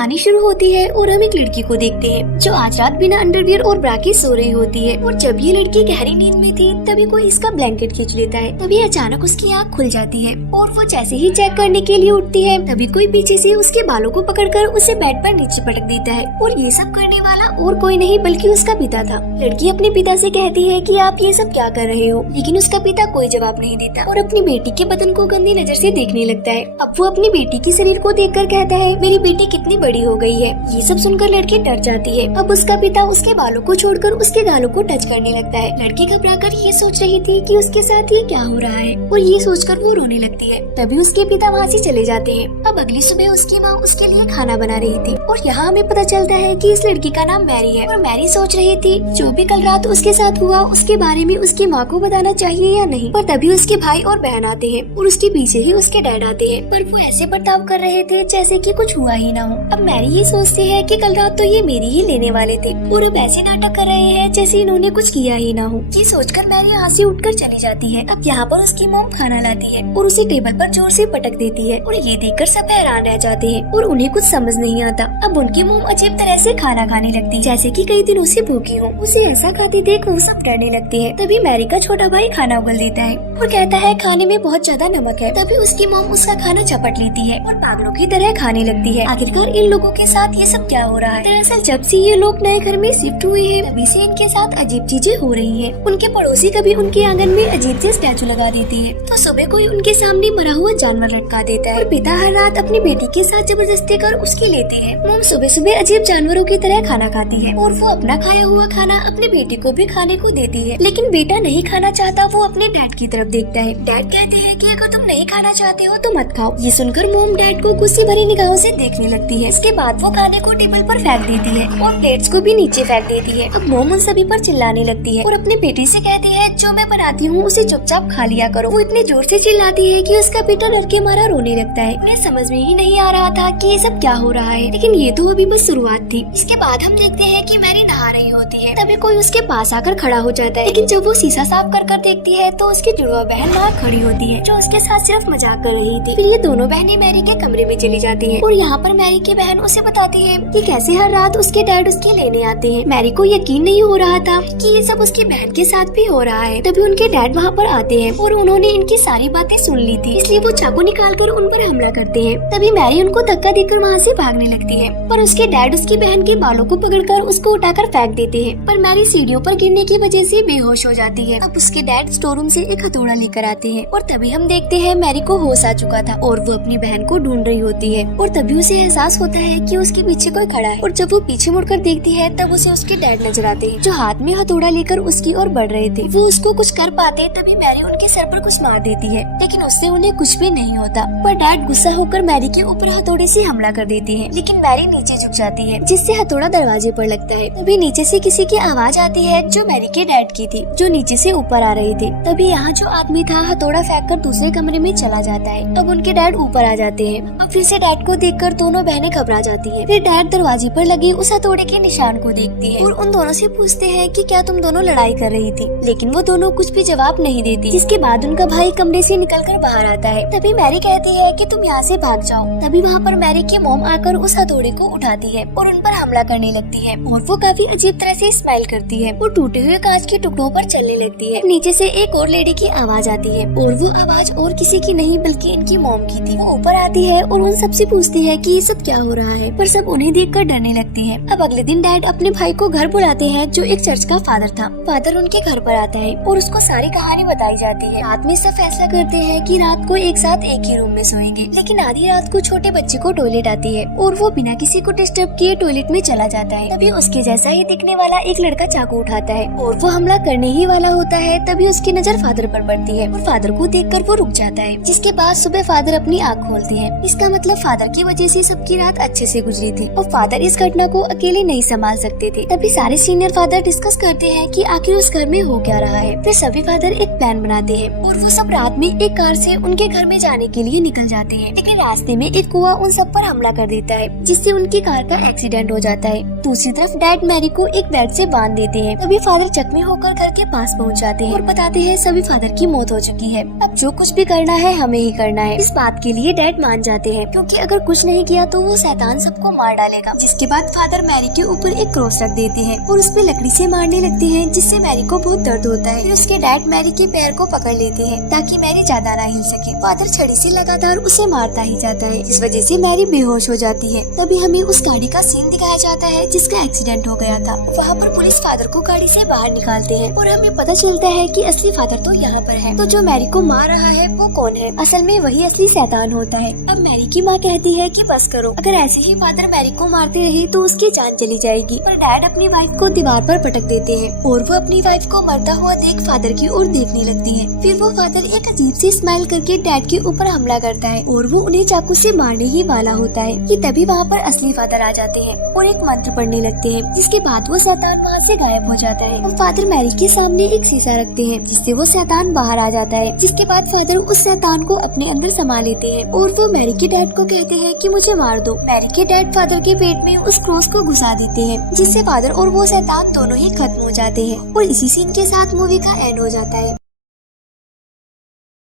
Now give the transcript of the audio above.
कहानी शुरू होती है और हम एक लड़की को देखते हैं जो आज रात बिना अंडरवियर और ब्रा के सो रही होती है। और जब ये लड़की गहरी नींद में थी तभी कोई इसका ब्लैंकेट खींच लेता है। तभी अचानक उसकी आँख खुल जाती है और वो जैसे ही चेक करने के लिए उठती है तभी कोई पीछे से उसके बालों को पकड़कर उसे बेड पर नीचे पटक देता है। और ये सब करने वाला और कोई नहीं बल्कि उसका पिता था। लड़की अपने पिता से कहती है कि आप ये सब क्या कर रहे हो, लेकिन उसका पिता कोई जवाब नहीं देता और अपनी बेटी के बदन को गंदी नजर से देखने लगता है। अब वो अपनी बेटी के शरीर को देखकर कहता है मेरी बेटी कितनी बड़ी हो गई है। ये सब सुनकर लड़की डर जाती है। अब उसका पिता उसके बालों को छोड़कर उसके गालों को टच करने लगता है। लड़की घबराकर ये सोच रही थी कि उसके साथ ये क्या हो रहा है और ये सोचकर वो रोने लगती है। तभी उसके पिता वहाँ से चले जाते हैं। अब अगली सुबह उसकी माँ उसके लिए खाना बना रही थी और यहाँ हमें पता चलता है कि इस लड़की का नाम मैरी है। और मैरी सोच रही थी जो भी कल रात उसके साथ हुआ उसके बारे में उसकी माँ को बताना चाहिए या नहीं। और तभी उसके भाई और बहन आते हैं और उसके पीछे ही उसके डैड आते हैं, पर वो ऐसे बर्ताव कर रहे थे जैसे कि कुछ हुआ ही ना हो। अब मैरी ये सोचती है कि कल रात तो ये मेरी ही लेने वाले थे और अब ऐसे नाटक कर रहे हैं जैसे इन्होंने कुछ किया ही ना हो। ये सोचकर मैरी यहाँ से उठकर चली जाती है। अब यहाँ पर उसकी मॉम खाना लाती है और उसी टेबल पर जोर से पटक देती है और ये देखकर सब हैरान रह जाते हैं और उन्हें कुछ समझ नहीं आता। अब उनकी मॉम अजीब तरह से खाना खाने लगती जैसे कि कई दिनों से भूखी हो। उसे ऐसा खाते देख वो सब डरने लगते हैं। तभी मैरी का छोटा भाई खाना उगल देता है और कहता है खाने में बहुत ज्यादा नमक है। तभी उसकी मॉम उसका खाना चपट लेती है और पागलों की तरह खाने लगती है। आखिरकार इन लोगों के साथ ये सब क्या हो रहा है। दरअसल जब से ये लोग नए घर में शिफ्ट हुए हैं तभी से इनके साथ अजीब चीजें हो रही हैं। उनके पड़ोसी कभी उनके आंगन में अजीब से स्टैचू लगा देती है तो सुबह कोई उनके सामने मरा हुआ जानवर लटका देता है और पिता हर रात अपनी बेटी के साथ जबरदस्ती कर उसकी लेते हैं। मॉम सुबह सुबह अजीब जानवरों की तरह खाना खाती है और वो अपना खाया हुआ खाना अपने बेटे को भी खाने को देती है, लेकिन बेटा नहीं खाना चाहता। वो अपने डैड की तरफ देखता है। डैड कहते हैं कि अगर तुम नहीं खाना चाहते हो तो मत खाओ। ये सुनकर मॉम डैड को गुस्से भरी निगाहों से देखने लगती है। इसके बाद वो खाने को टेबल पर फेंक देती है और प्लेट्स को भी नीचे फेंक देती है। अब मॉम उन सभी पर चिल्लाने लगती है और अपने बेटे से कहती है जो मैं बनाती हूँ उसे चुपचाप खा लिया करो। वो इतने जोर से चिल्लाती है कि उसका बेटा डर के मारा रोने लगता है। उन्हें समझ में ही नहीं आ रहा था कि ये सब क्या हो रहा है, लेकिन ये तो अभी बस शुरुआत थी। इसके बाद हम देखते हैं कि मैरी नहा रही होती है। तभी कोई उसके पास आकर खड़ा हो जाता है, लेकिन जब वो शीशा साफ कर देखती है तो उसकी जुड़वा बहन वहाँ खड़ी होती है जो उसके साथ सिर्फ मजाक कर रही थी। फिर ये दोनों बहनें मैरी के कमरे में चली जाती हैं और यहाँ पर मैरी की बहन उसे बताती है कि कैसे हर रात उसके डैड उसके लेने आते हैं। मैरी को यकीन नहीं हो रहा था कि ये सब उसकी बहन के साथ भी हो रहा है। तभी उनके डैड वहाँ पर आते हैं और उन्होंने इनकी सारी बातें सुन ली थी, इसलिए वो चाकू निकालकर उन पर हमला करते हैं। तभी मैरी उनको धक्का देकर वहाँ से भागने लगती है, पर उसके डैड उसकी बहन के बालों को पकड़कर उसको उठाकर फेंक देते हैं। पर मैरी सीढ़ियों पर गिरने की वजह से बेहोश हो जाती है। अब उसके डैड स्टोर रूम से एक हथौड़ा लेकर आते हैं और तभी हम देखते हैं मैरी को होश आ चुका था और वो अपनी बहन को ढूंढ रही होती है। और तभी उसे एहसास होता है कि उसके पीछे कोई खड़ा है और जब वो पीछे मुड़कर देखती है तब उसे उसके डैड नजर आते हैं जो हाथ में हथौड़ा लेकर उसकी ओर बढ़ रहे थे। वो उसको कुछ कर पाते तभी मैरी उनके सर पर कुछ मार देती है, लेकिन उससे उन्हें कुछ भी नहीं होता। पर डैड गुस्सा होकर मैरी के ऊपर हथौड़े से हमला कर देते हैं, लेकिन मैरी नीचे झुक जाती है जिससे हथौड़ा दरवाजे पर लगता है। तभी नीचे से किसी की आवाज आती है जो मैरी के डैड की थी जो नीचे से ऊपर आ रहे थे। तभी यहाँ जो आदमी था हथौड़ा फेंककर दूसरे कमरे में चला जाता है। तब उनके डैड ऊपर आ जाते हैं। अब फिर से डैड को देखकर दोनों बहनें घबरा जाती हैं। फिर डैड दरवाजे पर लगे उस हथौड़े के निशान को देखती है और उन दोनों से पूछते हैं कि क्या तुम दोनों लड़ाई कर रही थी, लेकिन वो दोनों कुछ भी जवाब नहीं देती। जिसके बाद उनका भाई कमरे से निकलकर बाहर आता है। तभी मैरी कहती है कि तुम यहाँ से भाग जाओ। तभी वहाँ पर मैरी की मॉम आकर उस हथौड़े को उठाती है और उन पर हमला करने लगती है और वो काफी अजीब तरह से स्माइल करती है और टूटे हुए कांच के टुकड़ों पर चलने लगती है। नीचे से एक और लेडी की आवाज आती है और वो आवाज और किसी की नहीं बल्कि इनकी मॉम की थी। वो ऊपर आती है और उन सबसे पूछती है कि ये सब क्या हो रहा है, पर सब उन्हें देखकर डरने लगती है। अब अगले दिन डैड अपने भाई को घर बुलाते हैं जो एक चर्च का फादर था। फादर उनके घर पर आता है और उसको सारी कहानी बताई जाती है। रात में सब फैसला करते हैं कि रात को एक साथ एक ही रूम में सोएंगे, लेकिन आधी रात को छोटे बच्चे को टॉयलेट आती है और वो बिना किसी को डिस्टर्ब किए टॉयलेट में चला जाता है। तभी उसके जैसा ही दिखने वाला एक लड़का चाकू उठाता है और वो हमला करने ही वाला होता है। तभी उसकी नजर फादर पर पड़ती है और फादर को देखकर वो रुक जाता है। जिसके बाद सुबह फादर अपनी आँख खोलते हैं। इसका मतलब फादर की वजह से सबकी रात अच्छे से गुजरी थी और फादर इस घटना को अकेले नहीं संभाल सकते थे। तभी सारे सीनियर फादर डिस्कस करते हैं कि आखिर उस घर में हो क्या रहा है। फिर सभी फादर एक प्लान बनाते हैं और वो सब रात में एक कार से उनके घर में जाने के लिए निकल जाते हैं, लेकिन रास्ते में एक कुआं उन सब पर हमला कर देता है जिससे उनकी कार का एक्सीडेंट हो जाता है। दूसरी तरफ डैड मैरी को एक बेल्ट से बांध देते हैं। तभी फादर जख्मी होकर घर के पास पहुंच जाते हैं और बताते हैं सभी फादर की मौत हो चुकी है, अब जो कुछ भी करना है हमें ही करना है। इस बात के लिए डैड मान जाते हैं क्योंकि अगर कुछ नहीं किया तो वो शैतान सबको मार डालेगा। जिसके बाद फादर मैरी के ऊपर एक क्रॉस रख देते हैं और उस पे लकड़ी से मारने लगते हैं, जिससे मैरी को बहुत दर्द होता है। फिर उसके डैड मैरी के पैर को पकड़ लेते हैं ताकि मैरी ज्यादा ना हिल सके। फादर छड़ी से लगातार उसे मारता ही जाता है, जिस वजह से मैरी बेहोश हो जाती है। तभी हमें उस गाड़ी का सीन दिखाया जाता है जिसका एक्सीडेंट हो गया था। वहाँ पर पुलिस फादर को गाड़ी से बाहर निकालते हैं और हमें पता चलता है कि असली फादर तो यहाँ पर है। तो जो मैरी को मार रहा है वो कौन है? असल में वही असली शैतान होता है। अब मैरी की माँ कहती है कि बस करो, अगर ऐसे ही फादर मैरी को मारते रहे तो उसकी जान चली जाएगी। पर डैड अपनी वाइफ को दीवार पर पटक देते हैं और वो अपनी वाइफ को मरता हुआ देख फादर की ओर देखने लगती है। फिर वो फादर एक अजीब सी स्माइल करके डैड के ऊपर हमला करता है और वो उन्हें चाकू से मारने ही वाला होता है कि तभी वहाँ पर असली फादर आ जाते हैं और एक मंत्र पढ़ने लगते हैं, जिसके बाद वो शैतान वहाँ से गायब हो जाता है। और फादर मैरी के सामने एक शीशा रखते हैं जिससे वो शैतान बाहर आ जाता है। जिसके बाद फादर उस शैतान को अपने अंदर समा लेते हैं और वो मैरी के डैड को कहते हैं कि मुझे मार दो। मैरी के डैड फादर के पेट में उस क्रॉस को घुसा देते हैं, जिससे फादर और वो शैतान दोनों ही खत्म हो जाते हैं और इसी सीन के साथ मूवी का एंड हो जाता है।